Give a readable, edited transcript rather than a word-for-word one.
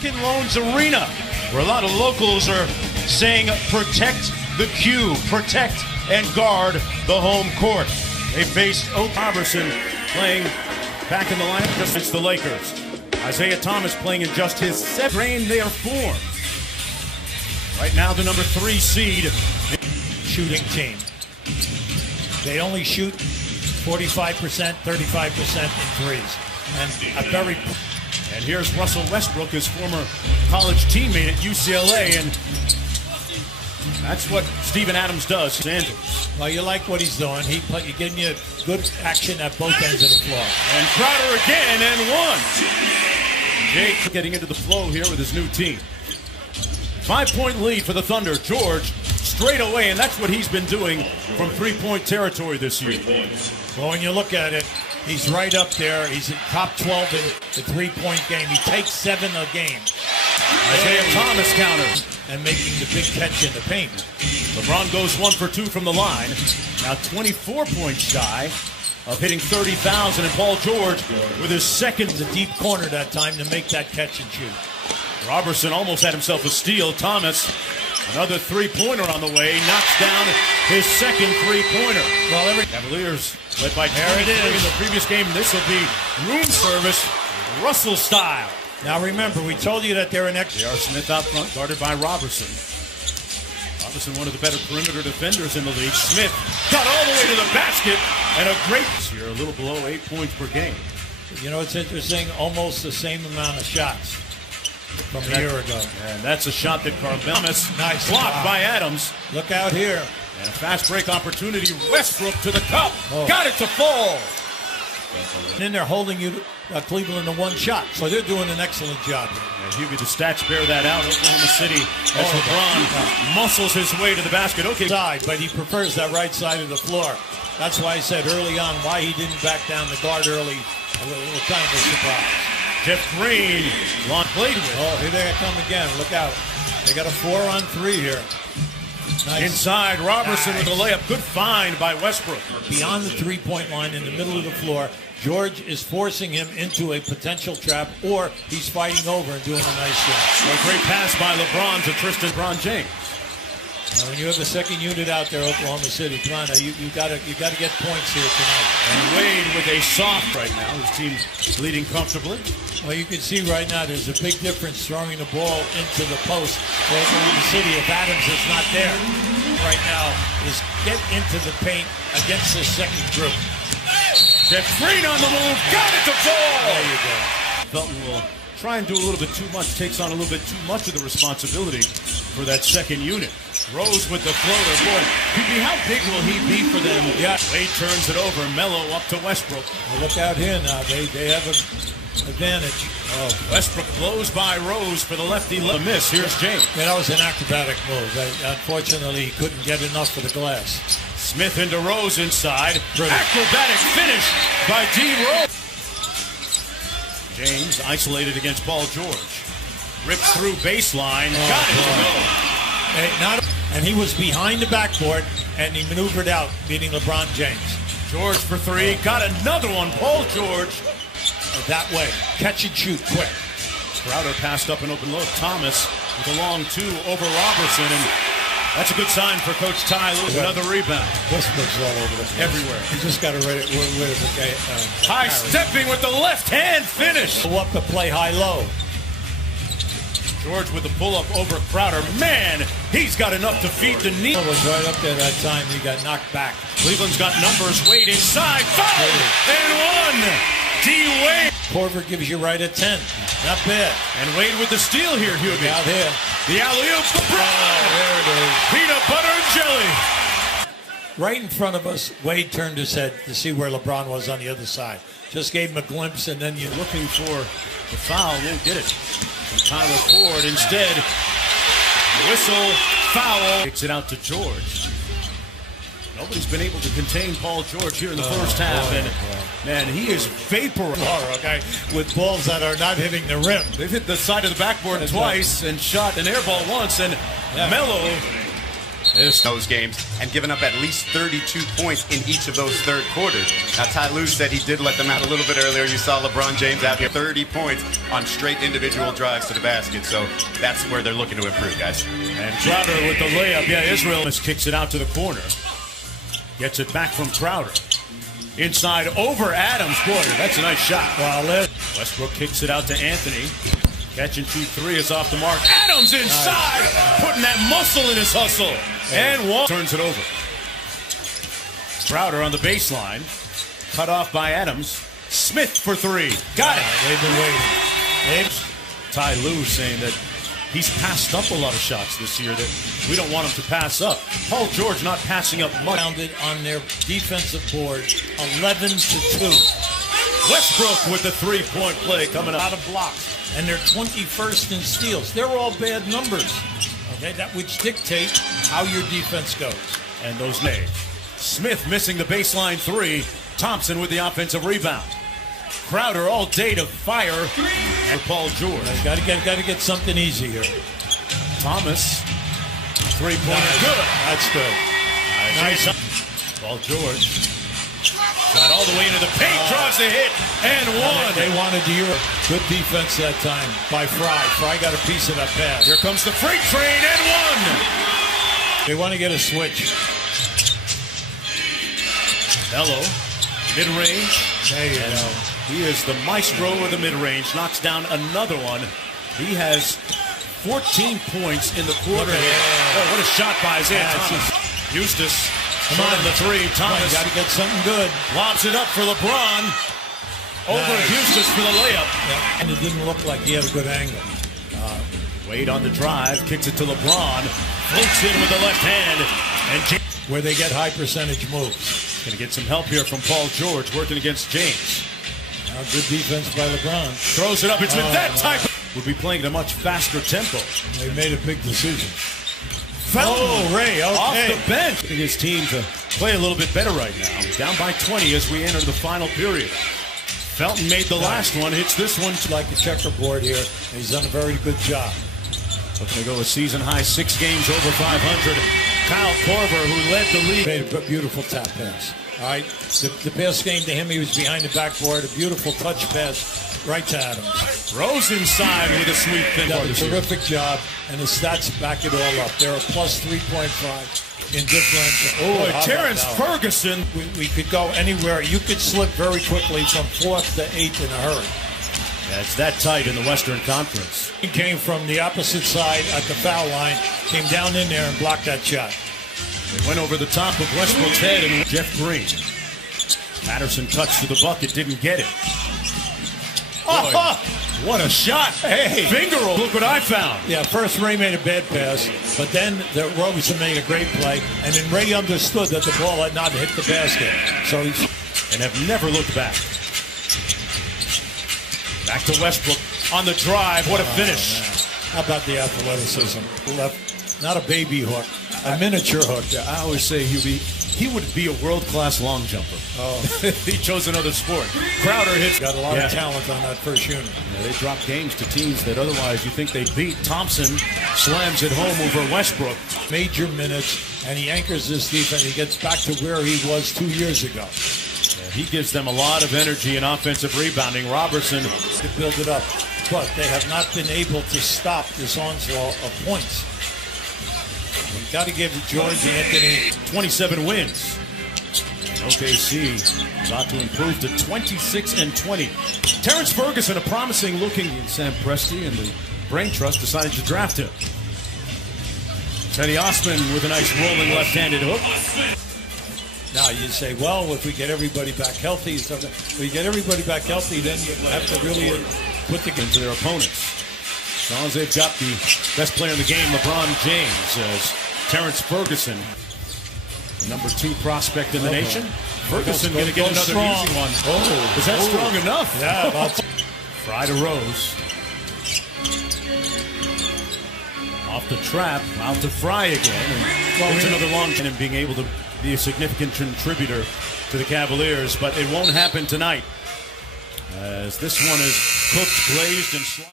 Quicken Loans Arena, where a lot of locals are saying protect the Q, protect and guard the home court. They faced Robertson playing back in the lineup just against the Lakers. Isaiah Thomas playing in just his seventh drain their form. Right now the number 3 seed. Shooting team. They only shoot 45%, 35% in threes. And here's Russell Westbrook, his former college teammate at UCLA, and that's what Steven Adams does. Los Angeles. Well, you like what he's doing. He's giving you good action at both ends of the floor. And Crowder again, and one. Jake getting into the flow here with his new team. 5-point lead for the Thunder. George straight away, and that's what he's been doing from three-point territory this year. Well, when you look at it, he's right up there. He's in top 12 in the three-point game. He takes 7 a game. Isaiah Thomas counters. And making the big catch in the paint. LeBron goes 1 for 2 from the line. Now 24 points shy of hitting 30,000. And Paul George with his second. The deep corner that time to make that catch and shoot. Robertson almost had himself a steal. Thomas, another three-pointer on the way. Knocks down his second three-pointer. Well, Cavaliers led by 23 in the previous game. This will be room service, Russell style. Now remember, we told you that they're an extra. J.R. Smith out front, guarded by Robertson. Robertson, one of the better perimeter defenders in the league. Smith got all the way to the basket, and a great here, a little below 8 points per game. You know, it's interesting, almost the same amount of shots from a year ago. And that's a shot that Carmelis nice blocked by Adams. Look out here. And a fast break opportunity. Westbrook to the cup. Oh. Got it to fall. And then they're holding you, Cleveland, to one shot. So they're doing an excellent job. Yeah, Hughie, the stats bear that out. Oklahoma City as LeBron muscles his way to the basket. Okay. Side, but he prefers that right side of the floor. That's why I said early on why he didn't back down the guard early. A little kind of a surprise. Jeff Green, long played with. Oh, here they come again. Look out. They got a 4-on-3 here. Nice. Inside, Robertson with a layup. Good find by Westbrook. Beyond the three-point line in the middle of the floor, George is forcing him into a potential trap, or he's fighting over and doing a nice job. A great pass by LeBron to LeBron James. Now, when you have the second unit out there, Oklahoma City, come on, now you got to get points here tonight. And Wade with a soft right now. His team leading comfortably. Well, you can see right now there's a big difference throwing the ball into the post for Oklahoma City if Adams is not there. Right now is get into the paint against the second group. Jeff Green on the move, got it to fall. There you go. Felton will try and do a little bit too much, takes on a little bit too much of the responsibility for that second unit. Rose with the floater. Boy, how big will he be for them? Yeah. Wade turns it over. Melo up to Westbrook. Well, look out here now. They have an advantage. Oh, Westbrook blows by Rose for the lefty. Miss. Here's James. Yeah, that was an acrobatic move. Unfortunately, he couldn't get enough for the glass. Smith into Rose inside. Acrobatic finish by D. Rose. James isolated against Paul George. Rips through baseline. Got it to go. And he was behind the backboard, and he maneuvered out, beating LeBron James. George for 3. Got another one. Paul George. That way. Catch and shoot quick. Crowder passed up an open look. Thomas with a long 2 over Robertson, and that's a good sign for Coach Ty Lewis. Another rebound. Westbrook's all over the place. Everywhere. He just got to rid of the guy. High stepping with the left hand finish. Go up to play high-low. George with the pull-up over Crowder. Man, he's got enough to feed the knee. Was right up there that time. He got knocked back. Cleveland's got numbers. Wade inside. Foul! And 1. D. Wade. Korver gives you right at 10. Not bad. And Wade with the steal here, Hughie. Out here. The alley-oop. There it is. Peanut butter and jelly. Right in front of us, Wade turned his head to see where LeBron was on the other side. Just gave him a glimpse, and then you're looking for the foul. Won't get it. And Tyler Ford instead. Whistle, foul. Kicks it out to George. Nobody's been able to contain Paul George here in the first half. And man, he is vaporized. Okay, with balls that are not hitting the rim. They've hit the side of the backboard twice and shot an air ball once. And Melo those games and given up at least 32 points in each of those third quarters. Now, Ty Lue said he did let them out a little bit earlier. You saw LeBron James out here, 30 points on straight individual drives to the basket. So that's where they're looking to improve, guys. And Crowder with the layup. Yeah, Israel kicks it out to the corner. Gets it back from Crowder. Inside over Adams. Boy, that's a nice shot. Well, Westbrook kicks it out to Anthony. Catch and shoot three is off the mark. Adams inside, putting that muscle in his hustle. And one turns it over. Crowder on the baseline. Cut off by Adams. Smith for three. Got it. They've been waiting. Ty Lue saying that he's passed up a lot of shots this year that we don't want him to pass up. Paul George not passing up much. Rounded on their defensive board, 11-2. Westbrook with the three-point play coming up. Out of blocks. And they're 21st in steals. They're all bad numbers. Okay, that which dictate how your defense goes. And those names. Smith missing the baseline three. Thompson with the offensive rebound. Crowder all day to fire for Paul George. Got to get something easy here. Thomas, three-pointer, good. That's good. Nice. Paul George got all the way into the paint, draws the hit, and one. They wanted the Euro. Good defense that time by Fry. Fry got a piece of that pass. Here comes the freight train, and one. They want to get a switch. Bello, mid-range. There you go. He is the maestro of the mid-range. Knocks down another one. He has 14 points in the quarter. Oh, what a shot by Isaiah Thomas. Eustace. Come on, the three. Thomas. Got to get something good. Lobs it up for LeBron. Over Eustace for the layup. Yeah. And it didn't look like he had a good angle. Wade on the drive. Kicks it to LeBron. Floats in with the left hand. And where they get high percentage moves. Going to get some help here from Paul George working against James. Good defense by LeBron. Throws it up. It's with that type. We'll be playing at a much faster tempo. They made a big decision. Felton, Ray, okay. Off the bench. His team to play a little bit better right now. Down by 20 as we enter the final period. Felton made the last one, hits this one. Like a checkerboard here. He's done a very good job. Looking to go a season-high 6 games over 500. Kyle Korver, who led the league. Made a beautiful tap pass. All right, the pass came to him. He was behind the backboard. A beautiful touch pass right to Adams. Rose inside with a sweep. Done a terrific job, and the stats back it all up. They're a plus 3.5 in differential. Oh, Terrence Ferguson. We could go anywhere. You could slip very quickly from 4th to 8th in a hurry. Yeah, it's that tight in the Western Conference. He came from the opposite side at the foul line, came down in there and blocked that shot. They went over the top of Westbrook's head and Jeff Green. Patterson cuts to the bucket, didn't get it. Oh, what a shot. Hey, finger roll. Look what I found. Yeah, first Ray made a bad pass, but then Robinson made a great play, and then Ray understood that the ball had not hit the basket. So and have never looked back. Back to Westbrook on the drive. What a finish. Man. How about the athleticism? Left, not a baby hook, a miniature hook. Yeah, I always say he would be a world-class long jumper. Oh. He chose another sport. Crowder hits. Got a lot of talent on that first unit. Yeah, they drop games to teams that otherwise you think they beat. Thompson slams it home over Westbrook. Major minutes, and he anchors this defense. He gets back to where he was 2 years ago. He gives them a lot of energy in offensive rebounding. Robertson to build it up, but they have not been able to stop this onslaught of points. You've got to give George Anthony 27 wins. And OKC about to improve to 26-20. Terrence Ferguson, a promising looking Sam Presti, and the Brain Trust decided to draft him. Teddy Osman with a nice rolling left-handed hook. Now you say, well, if we get everybody back healthy, if we get everybody back healthy, then you have to really put the game to their opponents. As long as they've got the best player in the game, LeBron James, as Terrence Ferguson, number 2 prospect in the nation. Ferguson going to get another easy one. Oh, is that strong enough? Yeah. Fry to Rose. Off the trap, out to Fry again. And there's another long and being able to be a significant contributor to the Cavaliers, but it won't happen tonight, as this one is cooked, glazed, and